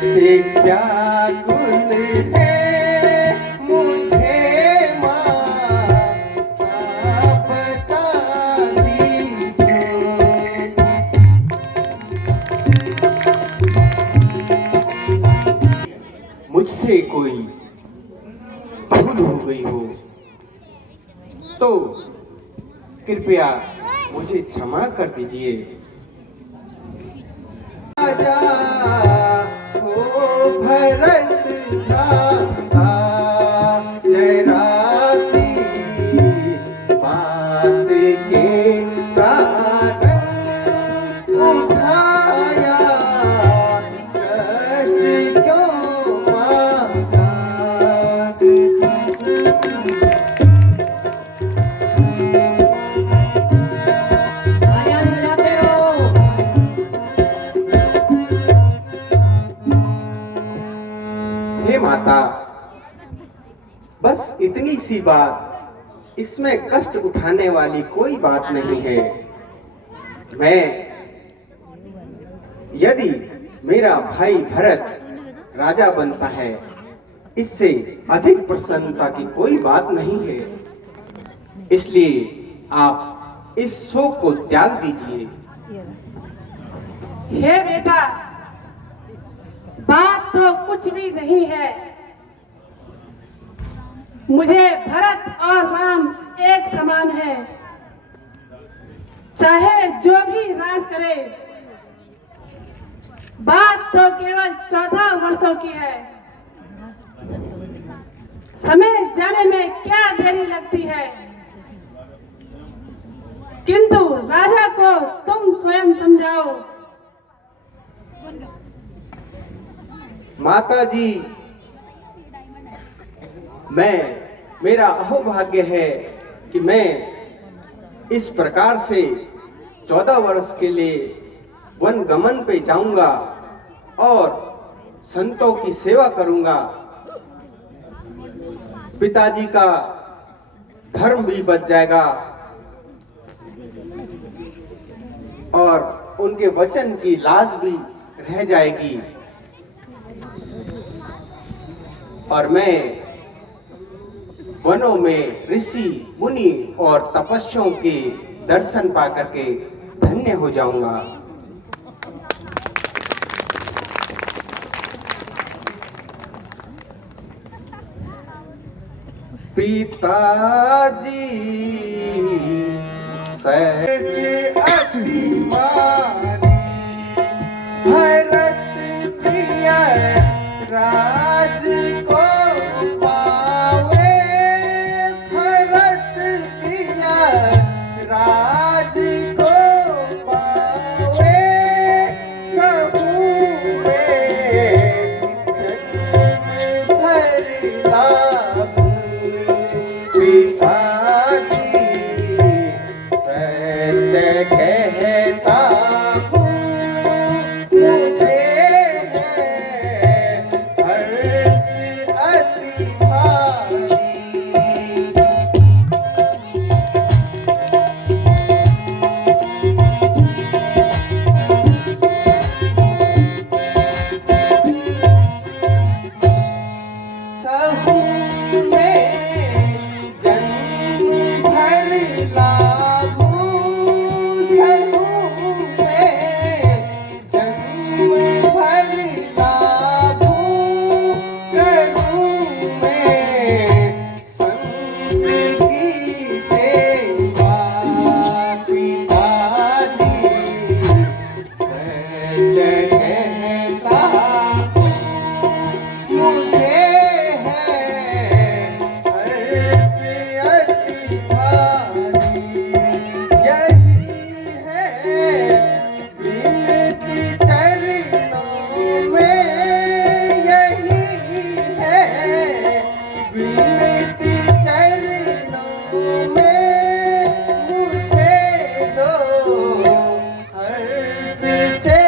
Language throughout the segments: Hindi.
से व्याकुल है मुझे माता बता दीजिए। मुझसे कोई भूल हो गई हो तो कृपया मुझे क्षमा कर दीजिए। राजा हो भरत भ्राता जरासी बात के कारण उठाया कष्ट क्यों मांगा। हे माता, बस इतनी सी बात, इसमें कष्ट उठाने वाली कोई बात नहीं है। मैं यदि मेरा भाई भरत राजा बनता है, इससे अधिक प्रसन्नता की कोई बात नहीं है। इसलिए आप इस शोक को त्याग दीजिए। हे बेटा, बात तो कुछ भी नहीं है। मुझे भरत और राम एक समान है। चाहे जो भी राज करे, बात तो केवल 14 वर्षों की है। समय जाने में क्या देरी लगती है, किंतु राजा को तुम स्वयं समझाओ। माता जी, मेरा अहोभाग्य है कि मैं इस प्रकार से 14 वर्ष के लिए वन गमन पे जाऊंगा और संतों की सेवा करूंगा। पिताजी का धर्म भी बच जाएगा और उनके वचन की लाज भी रह जाएगी और मैं वनों में ऋषि मुनि और तपस्वियों के दर्शन पा करके धन्य हो जाऊंगा। पिताजी सहज अति मारी भरत प्रिय राज को पावे। भरत प्रिय राज को पावे। सबू में जन्म भर लाभ। पिताजी सत्य कहता हूँ, मुझे है हर्ष अति भारी। सहू में जन्म भर लाभू। सहू में जन्म भर लाभू। करूँ मैं संत की सेवा। पिताजी सत्य कहता हूँ, मुझे है हर्ष अति भारी। यही है विनती चरणों में। यही है विनती चरणों में। मुझे दो हर्ष से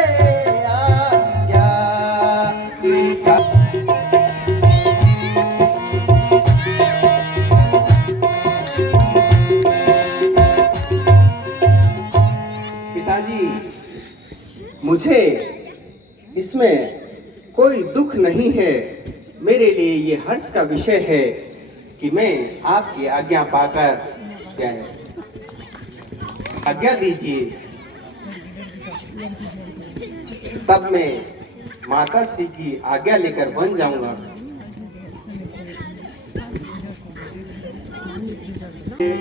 आज्ञा। पिता पिताजी, मुझे इसमें कोई दुख नहीं है। मेरे लिए ये हर्ष का विषय है कि मैं आपकी आज्ञा पाकर जाए। आज्ञा दीजिए, तब मैं माता श्री की आज्ञा लेकर बन जाऊंगा।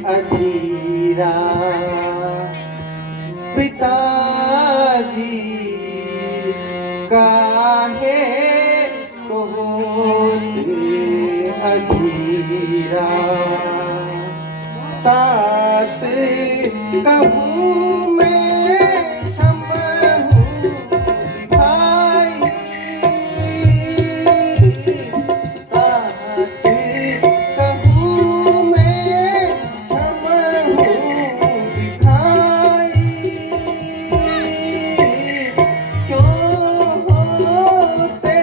अधीरा पिताजी काहे को होते अधीरा, तात कहूँ मैं क्षम हूँ दिखाई, तात कहूँ मैं क्षम हूँ दिखाई, क्यों होते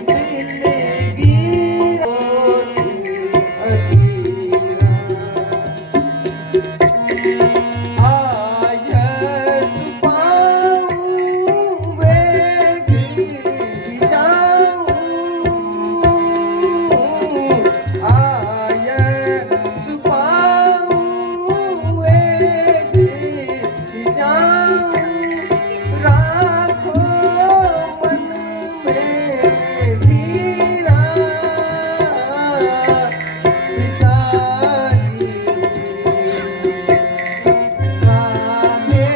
दिल गिरा अधीरा, आयस पाऊं वेग जाऊं, आयस पाऊं वेग जाऊं, राखो मन में धीरा पिताजी काहे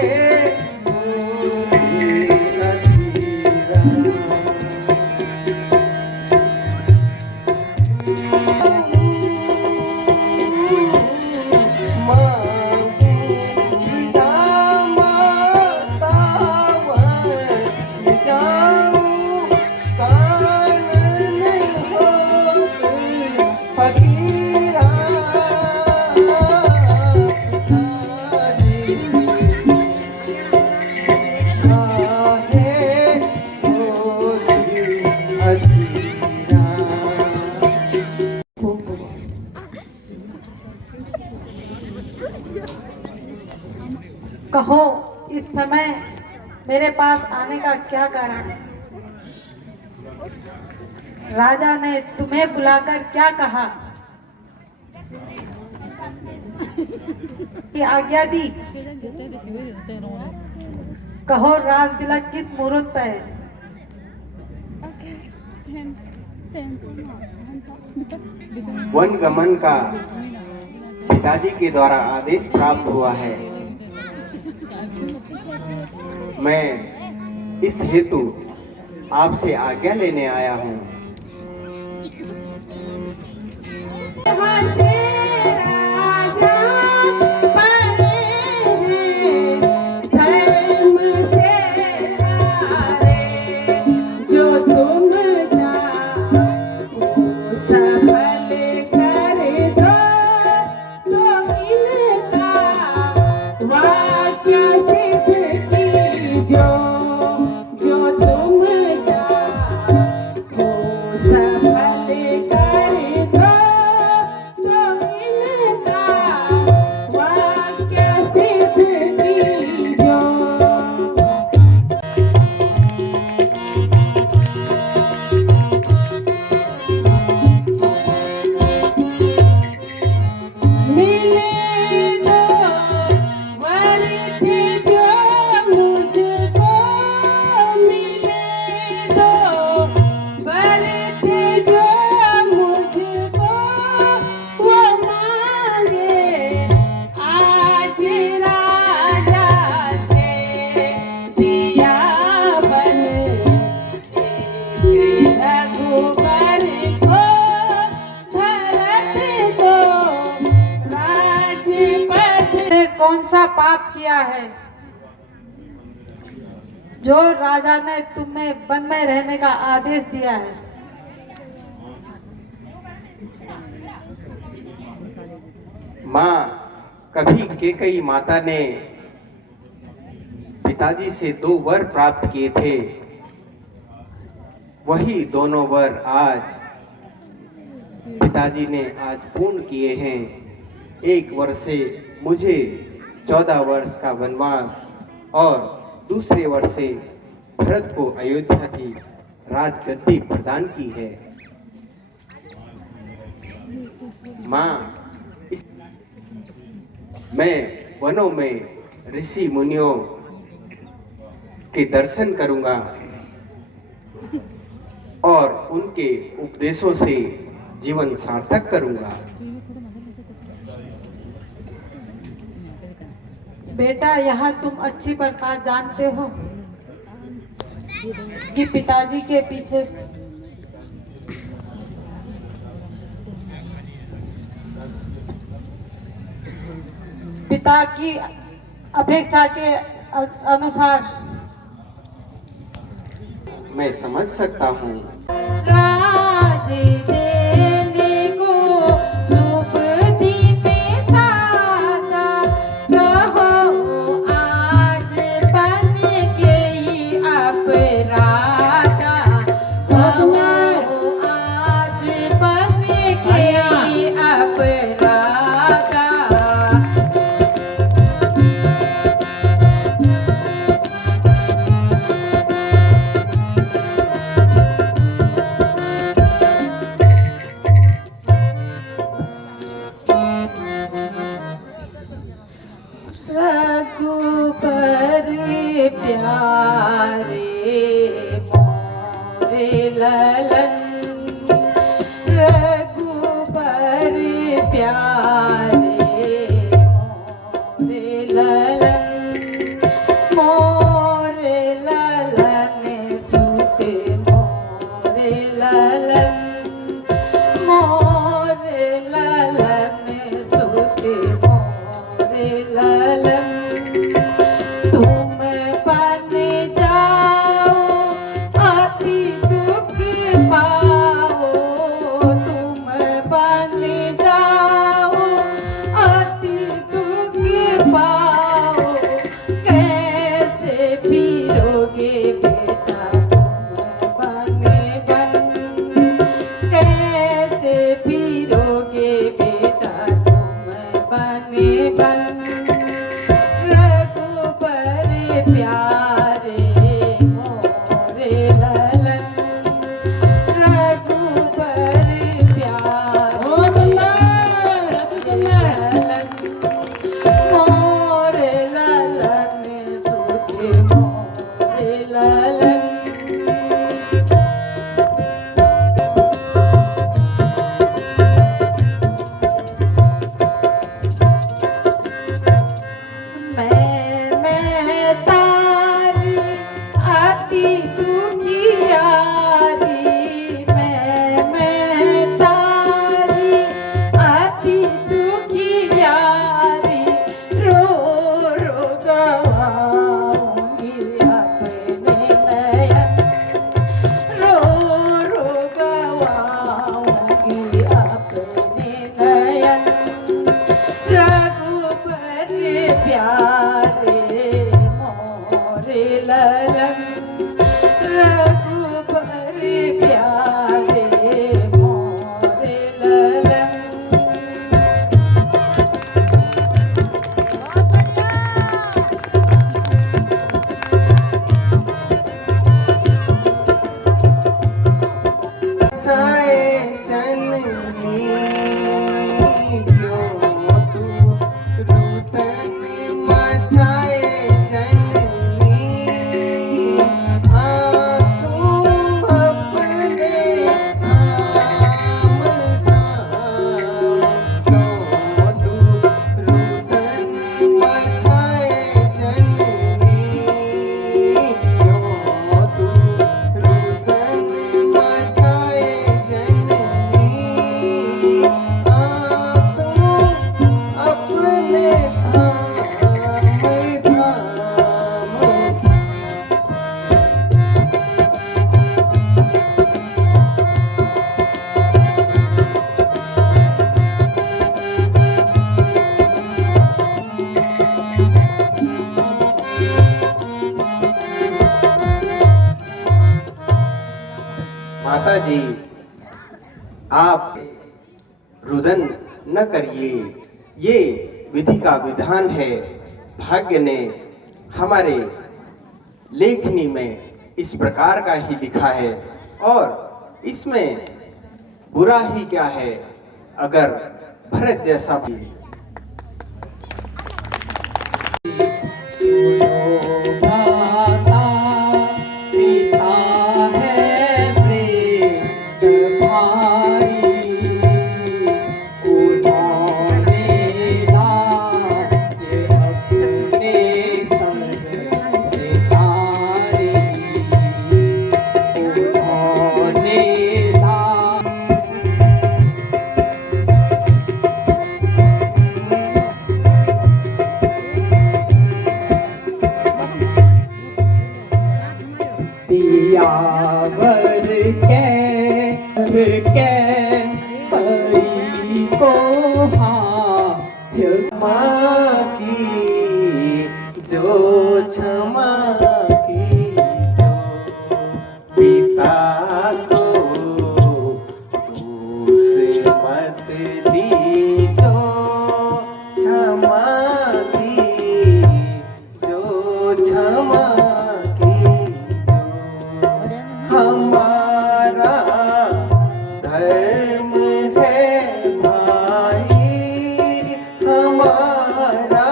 होते अधीरा। कहो, इस समय मेरे पास आने का क्या कारण है? राजा ने तुम्हें बुलाकर क्या कहा? कि आज्ञा दी? कहो, राज तिलक किस मुहूर्त पे है? वन गमन का पिताजी के द्वारा आदेश प्राप्त हुआ है। मैं इस हेतु आपसे आज्ञा लेने आया हूँ। कौन सा पाप किया है जो राजा ने तुम्हें वन में रहने का आदेश दिया है? माँ, कभी केकई माता ने पिताजी से 2 वर प्राप्त किए थे। वही दोनों वर आज पिताजी ने आज पूर्ण किए हैं। एक वर्ष से मुझे 14 वर्ष का वनवास और दूसरे वर्ष से भरत को अयोध्या की राजगद्दी प्रदान की है। माँ, मैं वनों में ऋषि मुनियों के दर्शन करूंगा और उनके उपदेशों से जीवन सार्थक करूंगा। बेटा, यह तुम अच्छी प्रकार जानते हो कि पिताजी के पीछे पिता की अपेक्षा के अनुसार मैं समझ सकता हूँ। राज देने को शुभ दिन सादा, कहो आज बन के ही अपराधा, कहो आज बन के ही अपराधा। रघुबर प्यारे मोरे ललन, रघुबर प्यारे मोरे ललन, मोरे ललन सुते मोरे ललन, मोरे ललन सुते मोरे ललन। तुम बन जाओ अति दुख पाओ, तुम बन जाओ अति दुख पाओ, कैसे फिरोगे बेटा तुम बन कैसे फिरोगे बेटा तुम बन रघुबर प्यारे मोरे ललन, रघुबर प्यारे ललन, मोरे ललन सुते मोरे ललन। मैं तारी अति दुखियारी, मैं तारी अति दुखियारी, रो रो गवाऊंगी अपने नयन, रो रो गवाऊंगी अपने नयन। रघुबर प्यारे मोरे ललन, रघुबर प्यारे मोरे ललन। माता जी, आप रुदन न करिए, ये विधि का विधान है। भाग्य ने हमारे लेखनी में इस प्रकार का ही लिखा है और इसमें बुरा ही क्या है अगर भरत जैसा भी यावर के परी को क्षमा की जो क्षमा की जो पिता को दूसरे मत दी जो क्षमा की जो क्षमा हमारा धर्म है भाई, हमारा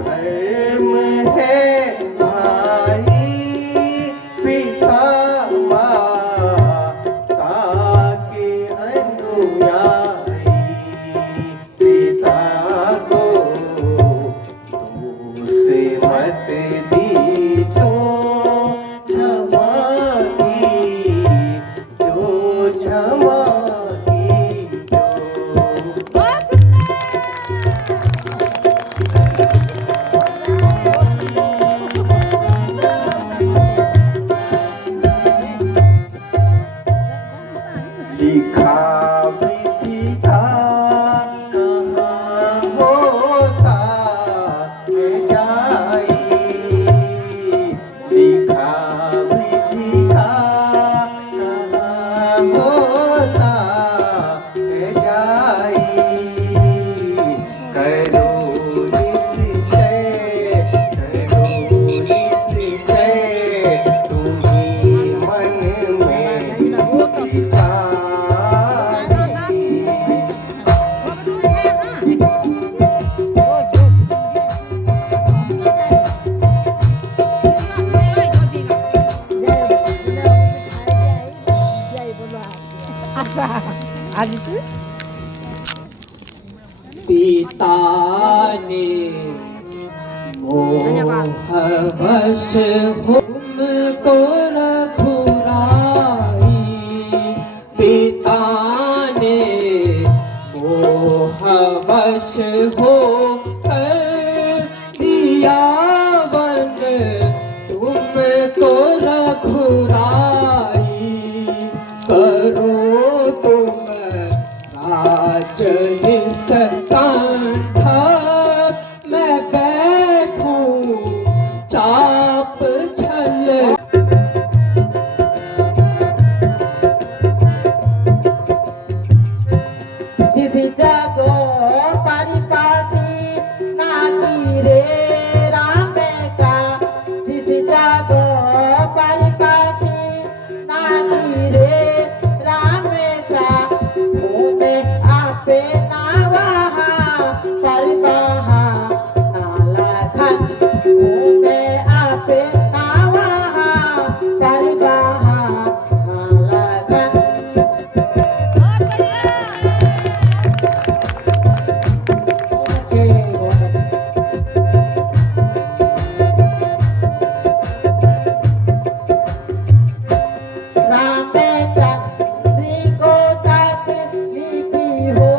धर्म है भाई, पिता माता के अनुयायी, पिता को दूसरे मत दी तो लिखा विधि का कहाँ होता है जाई, लिखा विधि का कहाँ होता है जाई, करो निश्चय तुम्हीं मन में विचार पिता ने मोहवश तुमको रघुराई, पिता ने मोहवश हो कर दिया वन तुमको रघुराई, करो तुम राज निष्कंठ मैं बैठूं चाप छल जिस जागो परिपासी नाती रे राम का, जिस जागो परिपासी नाती रे राम का, होते आपे नावाहा परिपाहा नाला खन, होते आपे नावाहा परिपाहा नाला खन। राम चंद्री को तक लिपि हो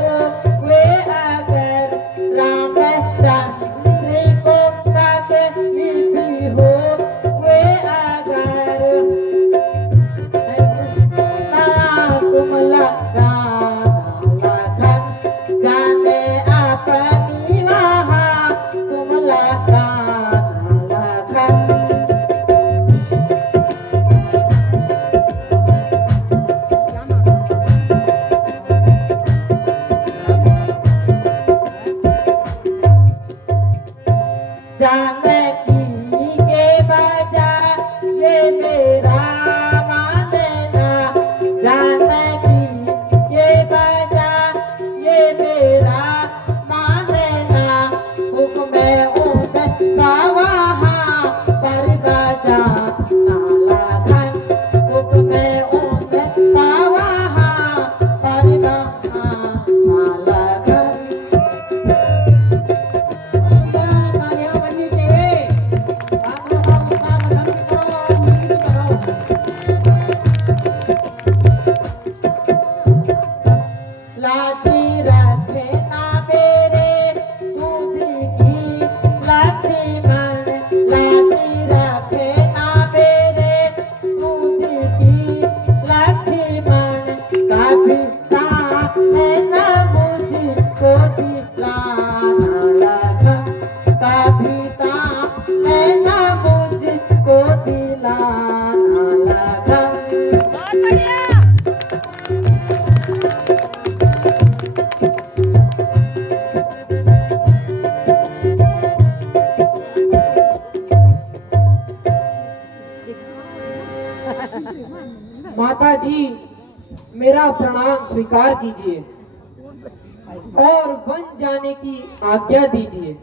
माता जी, मेरा प्रणाम स्वीकार कीजिए और वन जाने की आज्ञा दीजिए।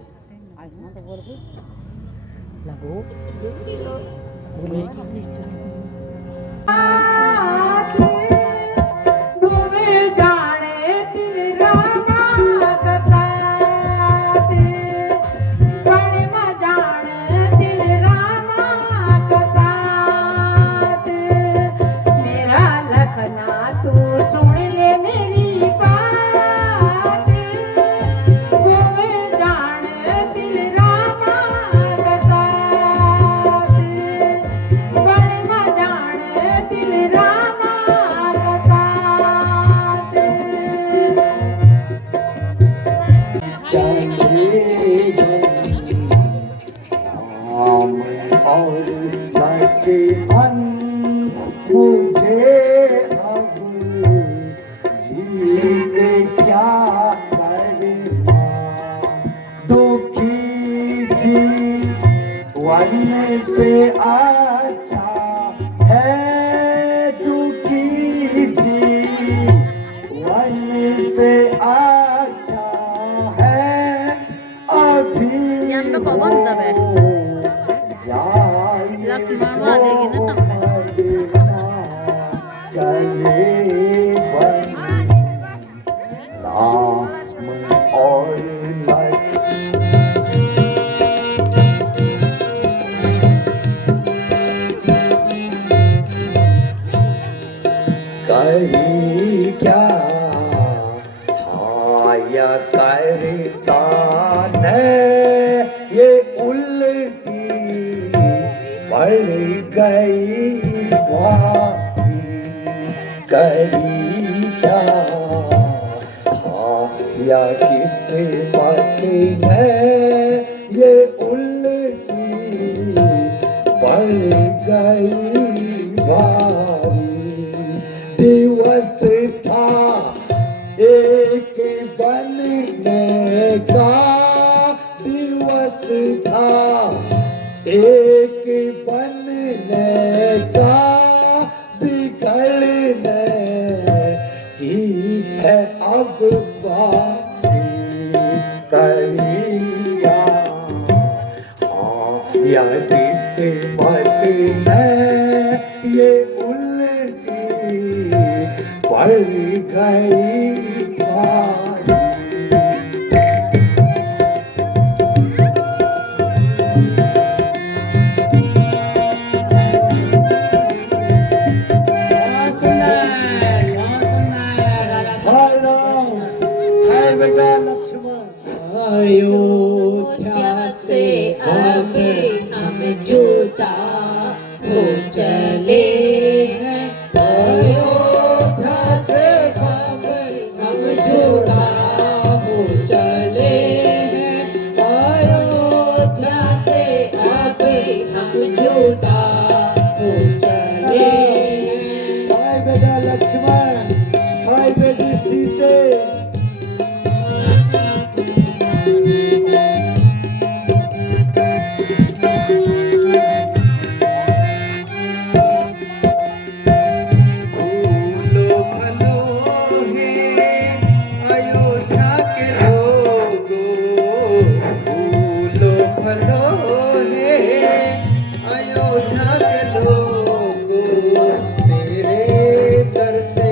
और लक्ष्मण मुझे अब जीवे क्या करना, दुखी जीवन से अच्छा है, दुखी जीवन से अच्छा है अभी कौन तब है लक्ष्मण आ देगी ना चले राम और करी क्या आया करता ने ये उल्टी पड़ गई करी क्या या किस बात में ये उल्टी पड़ गई दिवस था एक बनने का, दिवस था एक बनने का, बिगड़ने की है अब बाकी करिया या किस बात में ये उल्टी पड़ गई बारी। अयोध्या से अब हम जुदा हो चले हैं, अयोध्या से अब हम जुदा हो चले हैं, अयोध्या से अब हम जुदा हो चले हैं। हाय बेटा लक्ष्मण, हाय बेटी सीते। अयोध्या के लोग तेरे दर से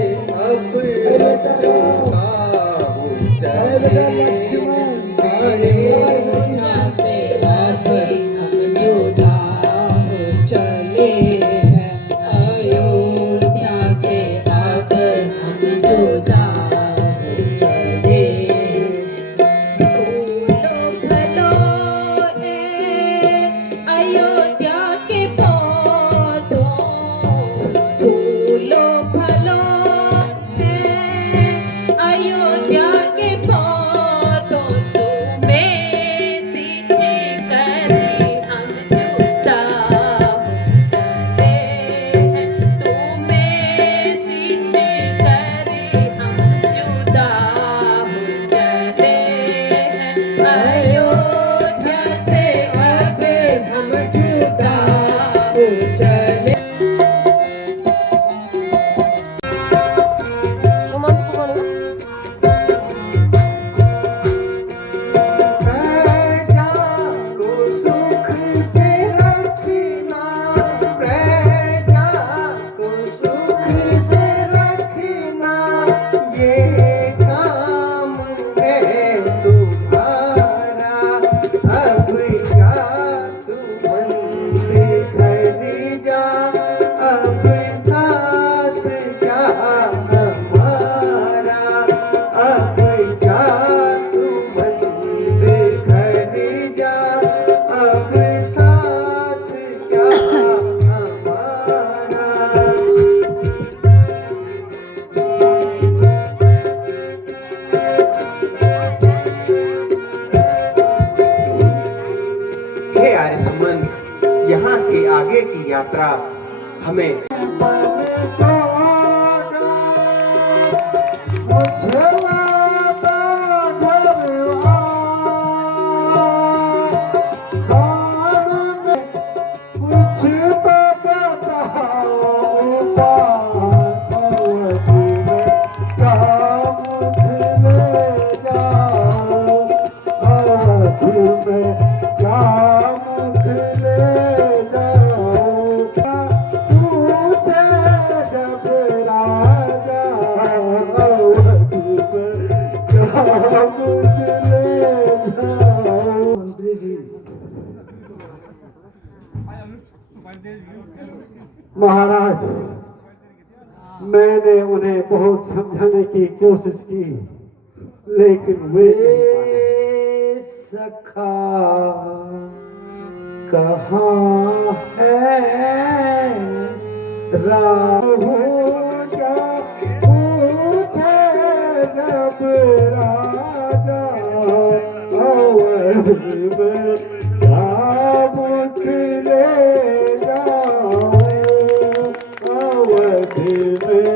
यात्रा हमें मंत्री जी, महाराज, मैंने उन्हें बहुत समझाने की कोशिश की, लेकिन वे सखा कहाँ है राहु क्या पूछे जब राजा अवध में मुख ले जाओ, अवध में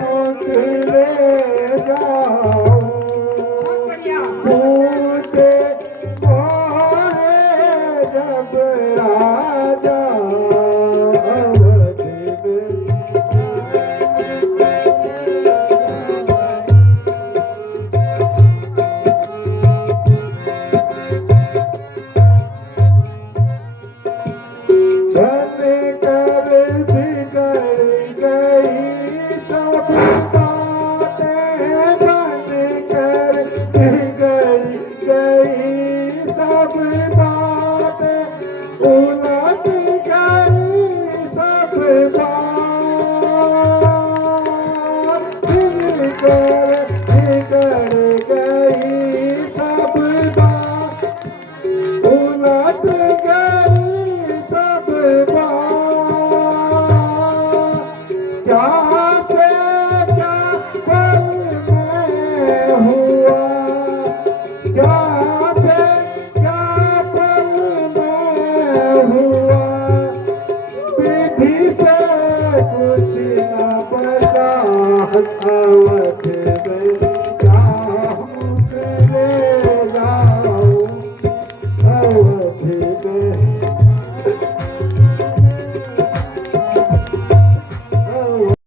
मुख ले जाओ, पूछे मोहे जब राजा अवध में। बन कर बिगड़ गई सब बातें, बन कर बिगड़ गई सब बातें, उलट गई सब बात, बिगड़ गई सब बात, उलट गई सब बात, क्या से क्या पल में हुआ, क्या से क्या पल में हुआ, विधि से कुछ न बचा अवध